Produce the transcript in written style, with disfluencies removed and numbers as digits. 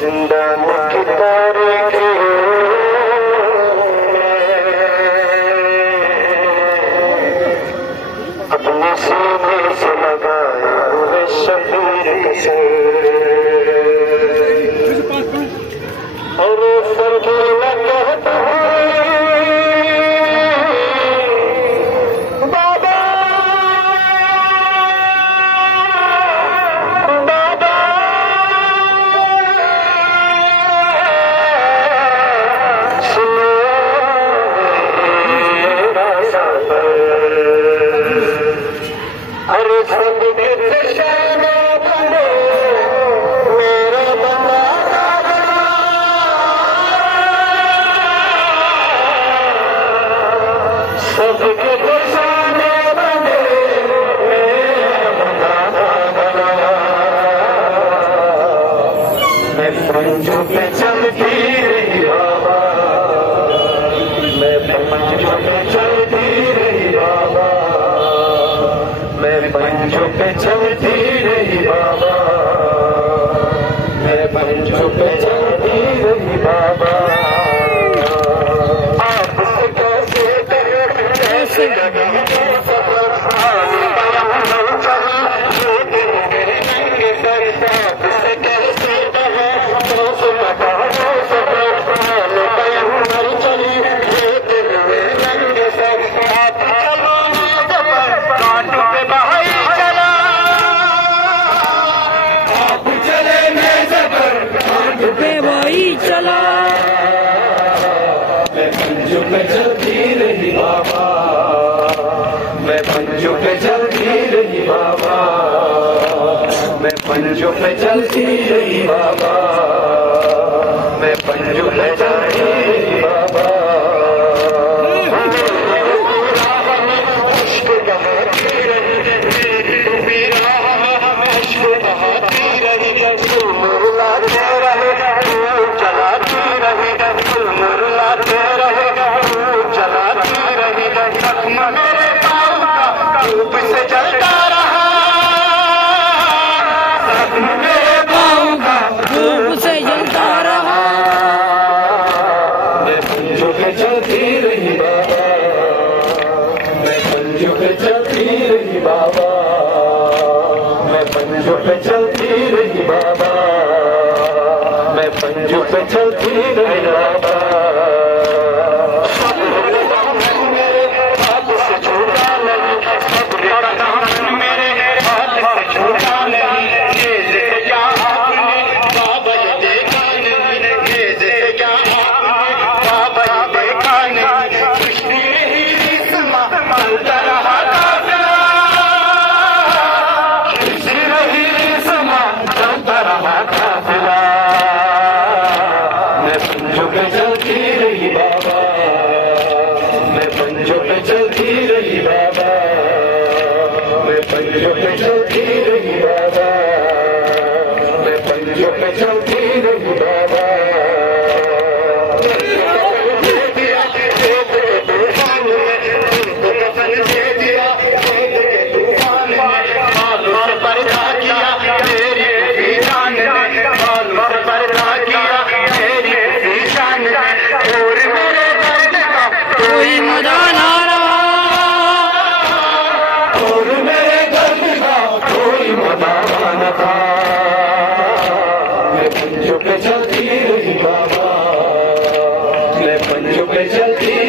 की तारीख अपने सीने से लगाए हुए शबीर से और फर्क न कहता बाबा बाबा सुनो मेरा सफर अरे सब कितने बने मेरा बंदा सब कितने बने मेरा बंदा मैं पंजों पे चलती रही बाबा मैं पंजों पे चलती रही बाबा मैं पंजों पे चलती रही बाबा मैं पंजों पे चलती रही बाबा आपसे कैसे चला मैं पंजों पे चलती रही बाबा मैं पंजों पे चलती रही बाबा मैं पंजों पे चलती रही बाबा मैं पंजों पे चलती रही बाबा से जलता रहा मेरे पाँव का धूप से जलता रहा मैं पंजों पे चलती रही बाबा मैं पंजों पे चलती रही बाबा मैं पंजों पे चलती रही बाबा मैं पंजों पे चलती रही बाबा चलती रही बाबा मैं पंजों पे चलती रही बाबा मैं पंजों पे चलती रही बाबा मैं पंजों पे चलती रही बाबा कोई मजा ना रहा और मेरे दर्द का कोई मजा न था मैं पंजों पे चलती रही बाबा मैं पंजों पे चलती